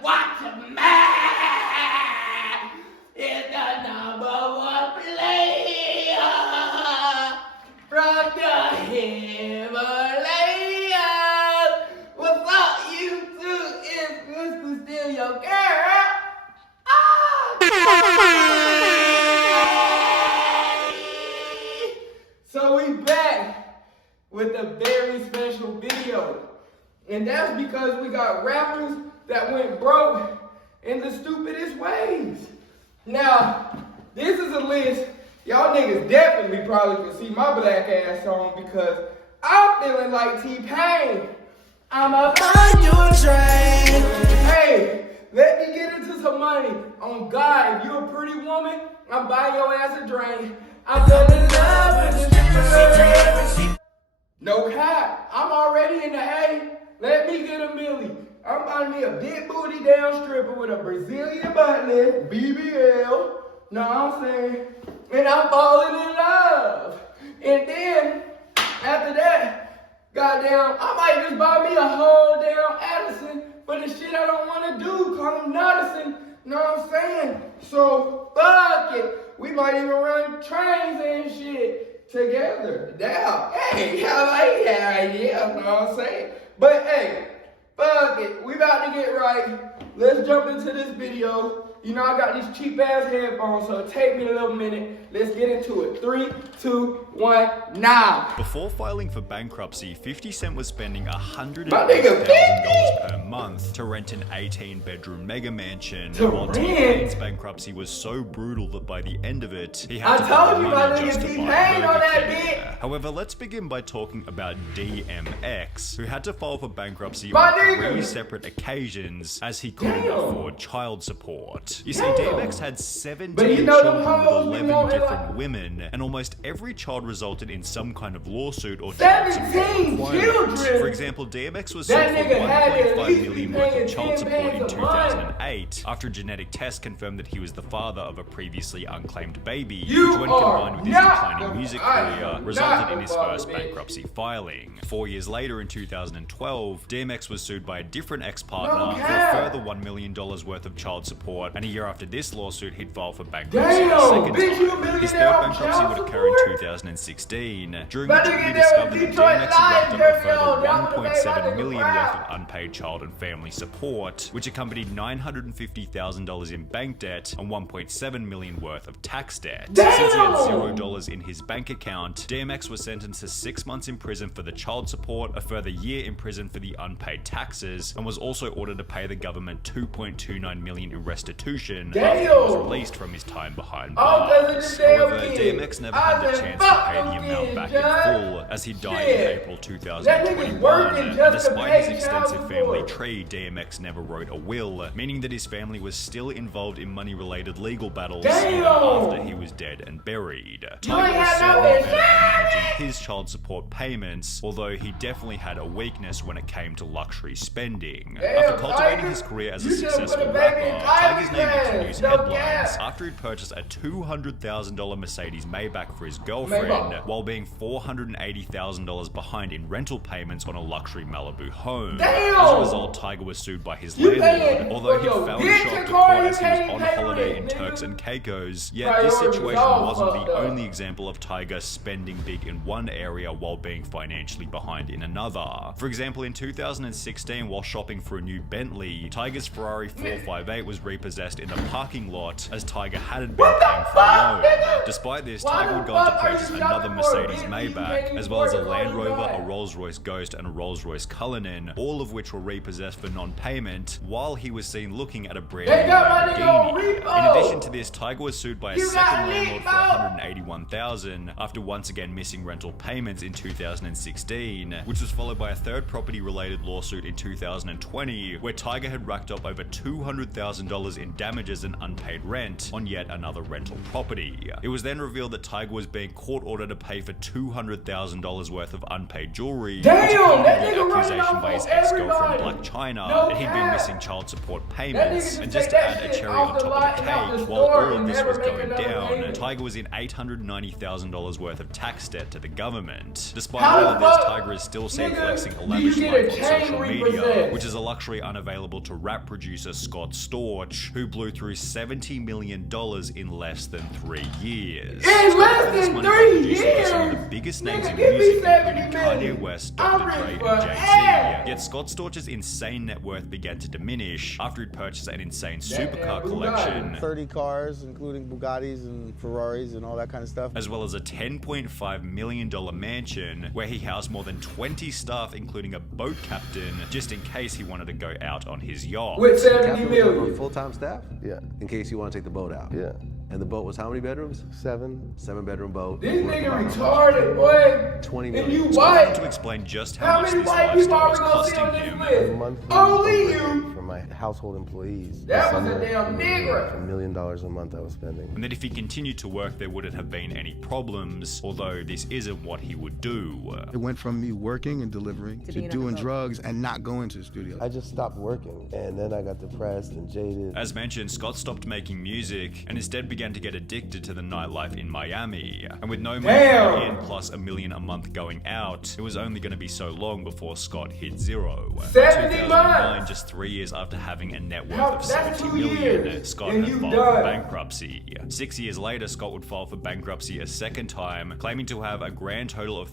watch man is the #1 player from the Himalayas. What's up, YouTube? It's Mr. Still Your Girl. So we back with a very special video. And that's because we got rappers that went broke in the stupidest ways. Now, this is a list y'all niggas definitely probably can see my black ass on because I'm feeling like T-Pain. I'ma buy you a drink. Hey, let me get into some money. On God, if you a pretty woman, I'm buying your ass a drink. I'm feeling in love with this girl. No cap, I'm already in the A. Let me get a milli. I'm buying me a big booty down stripper with a Brazilian butt lift, BBL. Know what I'm saying? And I'm falling in love. And then, after that, goddamn, I might just buy me a whole damn Addison for the shit I don't want to do. Call him Nodison. Know what I'm saying? So, fuck it. We might even run trains and shit together. Damn. Hey, I like that idea. Know what I'm saying? But hey, fuck it. We about to get right. Let's jump into this video. You know I got these cheap ass headphones, so take me a little minute. Let's get into it. 3, 2, 1, now. Before filing for bankruptcy, 50 Cent was spending $180,000 per month to rent an 18-bedroom mega mansion. While T-Pain's bankruptcy was so brutal that by the end of it, he had to borrow money just to buy Burger King. However, let's begin by talking about DMX, who had to file for bankruptcy on 3 separate occasions as he couldn't afford child support. You see, DMX had 17 children with 11 different women, and almost every child resulted in some kind of lawsuit or child support requirement. For example, DMX was sued for $1.5 million worth of child support in 2008 after a genetic test confirmed that he was the father of a previously unclaimed baby, which when combined with his declining music career, resulted in his first bankruptcy filing. 4 years later, in 2012, DMX was sued by a different ex-partner for a further $1 million worth of child support, and a year after this lawsuit, he'd filed for bankruptcy a second time. His third bankruptcy would occur in 2016, during which we discovered that DMX had racked up a further $1.7 million worth of unpaid child and family support, which accompanied $950,000 in bank debt and $1.7 million worth of tax debt. Since he had $0 in his bank account, DMX was sentenced to 6 months in prison for the child support, a further year in prison for the unpaid taxes, and was also ordered to pay the government $2.29 million in restitution after he was released from his time behind bars. However, DMX never had the chance to pay the amount back in full, as he died in April 2021, and despite his extensive family tree, DMX never wrote a will, meaning that his family was still involved in money-related legal battles even after he was dead and buried. Tiger was certainly better at managing his child support payments, although he definitely had a weakness when it came to luxury spending. After cultivating his career as a successful rapper, Tiger's name hit news headlines after he'd purchased a $200,000 Mercedes Maybach for his girlfriend while being $480,000 behind in rental payments on a luxury Malibu home. As a result, Tiger was sued by his landlord, although he failed to show up to court as he was on holiday in Turks and Caicos. Yet this situation wasn't the only example of Tiger spending big in one area while being financially behind in another. For example, in 2016, while shopping for a new Bentley, Tiger's Ferrari 458 was repossessed in the parking lot as Tiger hadn't been paying for a loan. Despite this, Tiger would go on to purchase another Mercedes Maybach, as well as a Land Rover, a Rolls-Royce Ghost, and a Rolls-Royce Cullinan, all of which were repossessed for non-payment, while he was seen looking at a brand new Lamborghini. In addition to this, Tiger was sued by a second landlord for $181,000 after once again missing rental payments in 2016, which was followed by a third property-related lawsuit in 2020, where Tiger had racked up over $200,000 in damages and unpaid rent on yet another rental property. It was then revealed that Tiger was being court-ordered to pay for $200,000 worth of unpaid jewelry, which accompanied the accusation by his ex-girlfriend Black China that he'd been missing child support payments. And just take that add a shit cherry off on the top lot of and the out the cake, while store all of and this never was make going another down, payment. Tiger was in $890,000 worth of tax debt to the government. Despite How all the of this, fuck, Tiger is still seen nigga, flexing a do you lavish get a life on chain social media, repossessed? which is a luxury unavailable to rap producer Scott Storch, who blew through $70 million in less than 3 years. In less This than money 3 by producing years? some of the biggest names Nigga, in give me music, 70 including million. Kanye West, I'm Dr. Dre, rich and for Jay-Z. ass. Yet Scott Storch's insane net worth began to diminish after he'd purchased an insane That supercar damn collection, 30 cars, including Bugattis and Ferraris and all that kind of stuff. as well as a $10.5 million mansion where he housed more than 20 staff, including a boat captain, just in case he wanted to go out on his yacht. With 70 Captain was on million. full-time staff? Yeah. In case you want to take the boat out? Yeah. And the boat was how many bedrooms? 7. 7-bedroom boat. This Worth nigga about retarded, boy. 20 And million. you To white. explain just How how much many this white people lifestyle are was we gonna see costing on this him. list? Monthly Only overhead you. for my household employees. That was a Summer, damn nigger. $1 million a month I was spending. And that if he continued to work, there wouldn't have been any problems, although this isn't what he would do. It went from me working and delivering to being on doing the boat. drugs and not going to the studio. I just stopped working, and then I got depressed and jaded. As mentioned, Scott stopped making music and instead began to get addicted to the nightlife in Miami. And with no money Damn. coming in plus $1 million a month going out, it was only going to be so long before Scott hit zero. 70 2009, months. just 3 years after having a net worth How- of that's 70 2 million, years, Scott and had you filed done. for bankruptcy. 6 years later, Scott would file for bankruptcy a second time, claiming to have a grand total of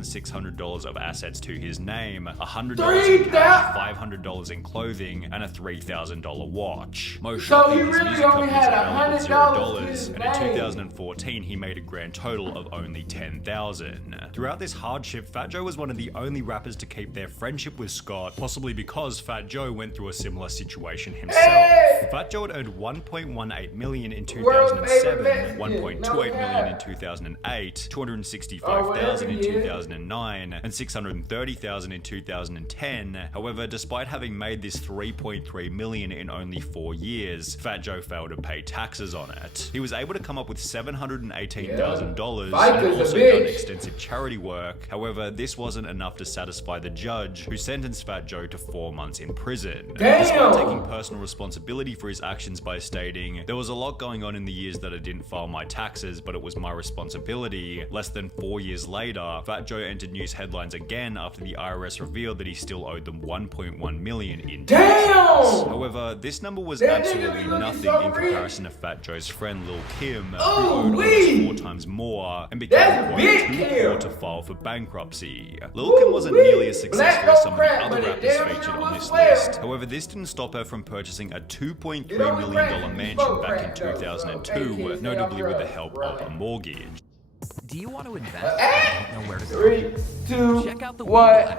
$3,600 of assets to his name, $100 in cash, $500 in clothing, and a $3,000 watch. Most So he shocking, his really music only companies had available at $100 to his $0, and in name. 2014 he made a grand total of only $10,000. Throughout this hardship, Fat Joe was one of the only rappers to keep their friendship with Scott, possibly because Fat Joe went through a similar situation himself. Hey! Fat Joe had earned $1.18 million in World's favorite 2007, Mexican. $1.28 No million in cap. 2008, Oh, $265,000 whatever in he is. 2009, and $630,000 in 2010. However, despite having made this $3.3 million in only 4 years, Fat Joe failed to pay taxes on it. He was able to come up with $718,000 Fight and had is a also bitch. done extensive charity work. However, this wasn't enough to satisfy the judge, who sentenced Fat Joe to 4 months in prison. Damn! Despite taking personal responsibility for his actions by stating, "There was a lot going on in the years that I didn't file my taxes, but it was my responsibility." Less than 4 years later, Fat Joe entered news headlines again after the IRS revealed that he still owed them $1.1 million in taxes. Damn! However, this number was That nigga absolutely be looking nothing so in rich. comparison to Fat Joe's friend Lil Kim, who Oh, owed wee. almost 4 times more and became That's quote, big too Kim. poor to file for bankruptcy. Lil Kim wasn't nearly as successful as some of the Black other don't rappers crack, but it featured damn on sure this was list. well. However, this didn't stop her from purchasing a $2.3 It don't million crack if you mansion smoke back in crack, though, so 2002, 18 notably with the drugs, help right. of a mortgage. Do you want to invest and don't know where to go? 3, 2, Check out the 1. Weed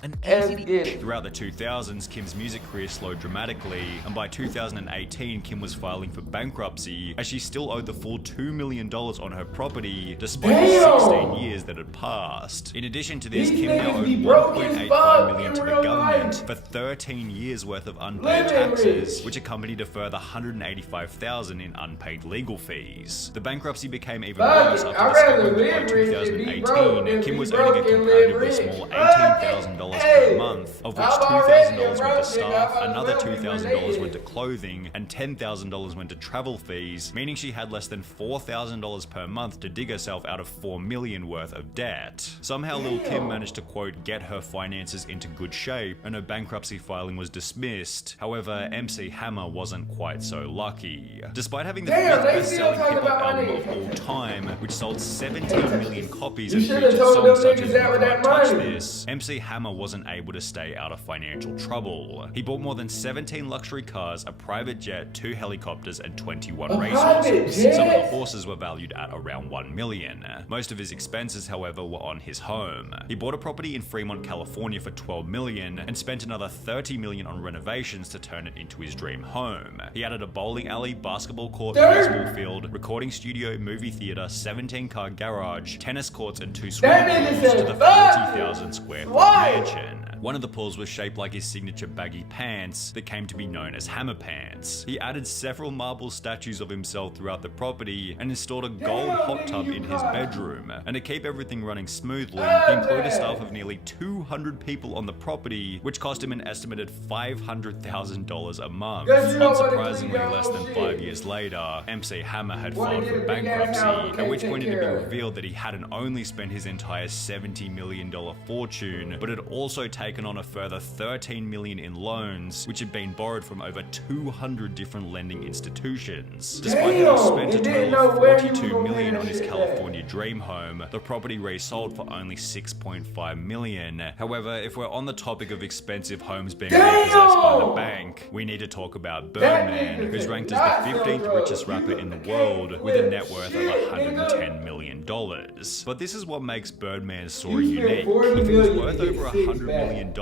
An Let's easy get it. Throughout the 2000s, Kim's music career slowed dramatically, and by 2018, Kim was filing for bankruptcy as she still owed the full $2 million on her property, despite Damn! the 16 years that had passed. In addition to this, These Kim now niggas owed be broke as $1.85 fuck million in to the real government life. for 13 years worth of unpaid Living taxes, rich. which accompanied a further $185,000 in unpaid legal fees. The bankruptcy became even Fuck worse it, after I'd rather discovering that by live rich than be 2018, broke than Kim be was broke earning a and live comparatively rich. small Fuck $18,000 it. per Hey, month, of which I'm already $2,000 went broke, to nigga. staff, I might as another well be $2,000 related. went to clothing, and $10,000 went to travel fees, meaning she had less than $4,000 per month to dig herself out of $4 million worth of debt. Somehow Lil Kim managed to quote get her finances into good shape, and her bankruptcy filing was dismissed. However, MC Hammer wasn't quite so lucky. Despite having the Damn, fifth they still best-selling talking hip-hop about my album of nigga. all time, which sold 17 million copies You and should've featured told them songs such niggas as that with You that Can't Touch money. This, MC Hammer wasn't able to stay out of financial trouble. He bought more than 17 luxury cars, a private jet, 2 helicopters, and 21 A private racehorses. jet? Some of the horses were valued at around $1 million. Most of his expenses, however, were on his home. He bought a property in Fremont, California for $12 million and spent another $30 million on renovations to turn it into his dream home. He added a bowling alley, basketball court, baseball field, recording studio, movie theater, 17-car garage, tennis courts, and 2 swimming That nigga pools to said, the "Fuck 40,000 square foot Why? mansion. mansion. One of the pulls was shaped like his signature baggy pants that came to be known as hammer pants. He added several marble statues of himself throughout the property and installed a gold hot tub in his bedroom. And to keep everything running smoothly, he employed a staff of nearly 200 people on the property, which cost him an estimated $500,000 a month. Unsurprisingly, less than 5 years later, MC Hammer had filed for bankruptcy, at which point it had been revealed that he hadn't only spent his entire $70 million fortune, but had also taken on a further $13 million in loans, which had been borrowed from over 200 different lending institutions. Despite having spent a total of $42 million on his California dream home, the property resold for only $6.5 million. However, if we're on the topic of expensive homes being repossessed by the bank, we need to talk about Birdman, who's ranked as the 15th richest rapper in the world with a net worth of $110 million. But this is what makes Birdman's story unique. If he was worth over $100 million,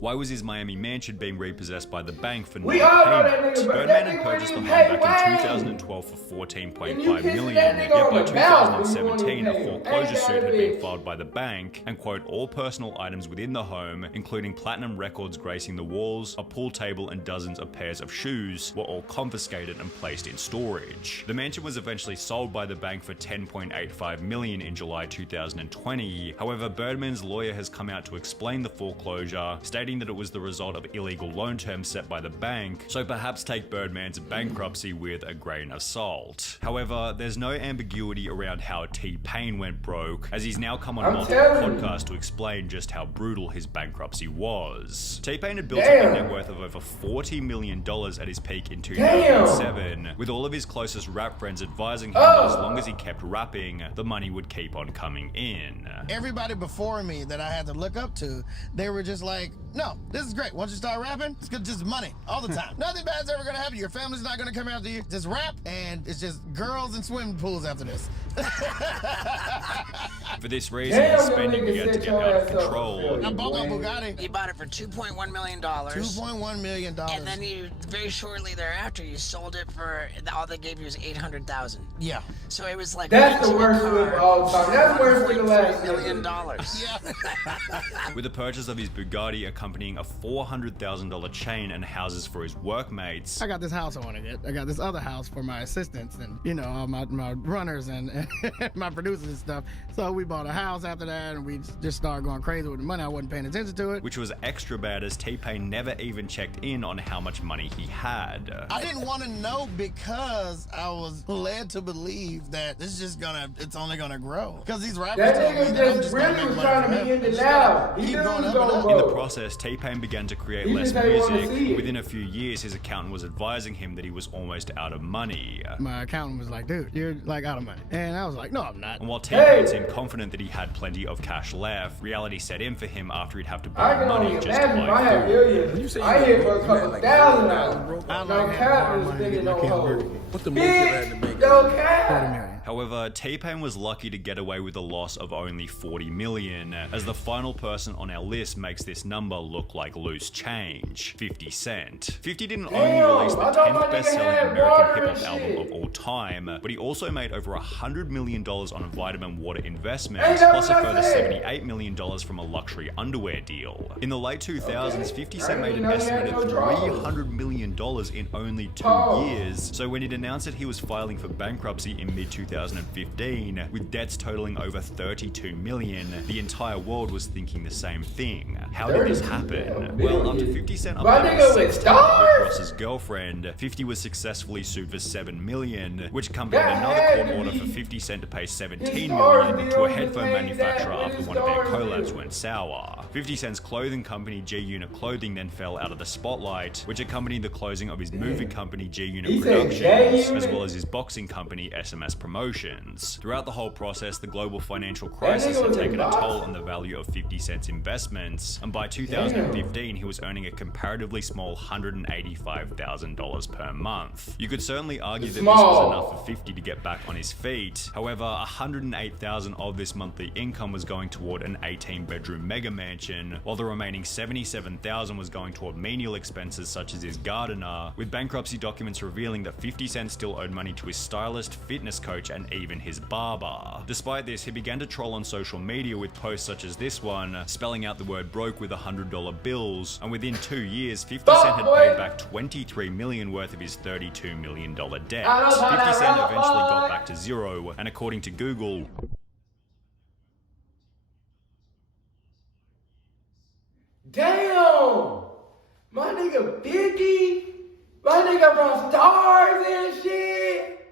why was his Miami mansion being repossessed by the bank for no payment? Birdman had purchased the home back in 2012 for $14.5 million, yet by 2017 a foreclosure suit had been filed by the bank, and quote, all personal items within the home, including platinum records gracing the walls, a pool table and dozens of pairs of shoes, were all confiscated and placed in storage. The mansion was eventually sold by the bank for $10.85 million in July 2020. However, Birdman's lawyer has come out to explain the foreclosure, stating that it was the result of illegal loan terms set by the bank, so perhaps take Birdman's bankruptcy with a grain of salt. However, there's no ambiguity around how T-Pain went broke, as he's now come on multiple podcasts to explain just how brutal his bankruptcy was. T-Pain had built up a net worth of over $40 million at his peak in 2007, with all of his closest rap friends advising him that as long as he kept rapping, the money would keep on coming in. Everybody before me that I had to look up to, they were just like, no, this is great. Once you start rapping, it's just money all the time. Nothing bad's ever gonna happen. Your family's not gonna come after you. Just rap, and it's just girls and swimming pools after this. For this reason, his spending began to get out of control. I bought my Bugatti. You bought it for $2.1 million. $2.1 million. And then you, very shortly thereafter, you sold it for, all they gave you was $800,000. Yeah. So it was like, that's the worst flip of all time. That's worse than the last $1.3 million. Yeah. With the purchase of his Bugatti accompanying a $400,000 chain and houses for his workmates. I got this house I want to get. I got this other house for my assistants and, you know, all my runners and my producers and stuff. So we bought a house after that, and we just started going crazy with the money. I wasn't paying attention to it. Which was extra bad, as T-Pain never even checked in on how much money he had. I didn't want to know because I was led to believe that this is just it's only gonna grow. Because these rappers that nigga just really was trying to be in the now. Keep going up and up. In the process, T-Pain began to create less music. Within a few years, his accountant was advising him that he was almost out of money. My accountant was like, dude, you're like out of money. And I was like, no, I'm not. And while T-Pain seemed confident that he had plenty of cash left, reality set in for him after he'd have to borrow money just to buy food. I hit for a couple $1,000. No cap is bigger than no hole. What the most you had to make? No cap. However, T-Pain was lucky to get away with a loss of only $40 million, as the final person on our list makes this number look like loose change, 50 Cent. 50 didn't only release the 10th best-selling American hip-hop album of all time, but he also made over $100 million on a vitamin water investment, plus a further $78 million from a luxury underwear deal. In the late 2000s, 50 Cent made an estimated $300 million in only 2 years, so when he'd announced that he was filing for bankruptcy in mid-2015, with debts totaling over $32 million, the entire world was thinking the same thing. How did this happen? Well, after 50 Cent uploaded sex tape of Rick Ross's girlfriend, 50 was successfully sued for $7 million, which accompanied another court order for 50 Cent to pay $17 million to a headphone manufacturer after one of their collabs went sour. 50 Cent's clothing company G-Unit Clothing then fell out of the spotlight, which accompanied the closing of his movie company G-Unit Productions, as well as his boxing company SMS Promotions. Throughout the whole process, the global financial crisis had taken a toll on the value of 50 Cent's investments, and by 2015 he was earning a comparatively small $185,000 per month. You could certainly argue that this was enough for 50 to get back on his feet. However, $108,000 of this monthly income was going toward an 18-bedroom mega mansion mansion, while the remaining $77,000 was going toward menial expenses such as his gardener, with bankruptcy documents revealing that 50 Cent still owed money to his stylist, fitness coach, and even his barber. Despite this, he began to troll on social media with posts such as this one, spelling out the word broke with $100 bills, and within 2 years, 50 Cent had paid back $23 million worth of his $32 million debt. 50 Cent eventually got back to zero, and according to Google, damn! My nigga Biggie? My nigga from Stars and shit?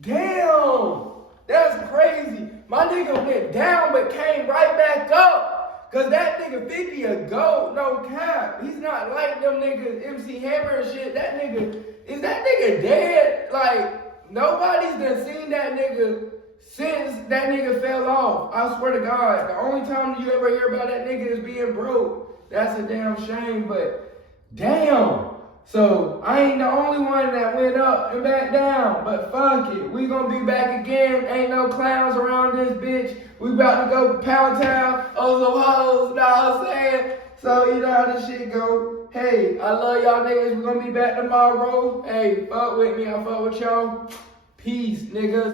Damn! That's crazy. My nigga went down but came right back up. Cause that nigga 50 a goat, no cap. He's not like them niggas, MC Hammer and shit. That nigga, is that nigga dead? Like, nobody's done seen that nigga since that nigga fell off. I swear to God. The only time you ever hear about that nigga is being broke. That's a damn shame, but damn. So I ain't the only one that went up and back down, but fuck it. We gonna be back again. Ain't no clowns around this bitch. We about to go Pound Town, Ozo Hoes, know what I'm saying? So you know how this shit go. Hey, I love y'all niggas. We gonna be back tomorrow. Hey, fuck with me. I fuck with y'all. Peace, niggas.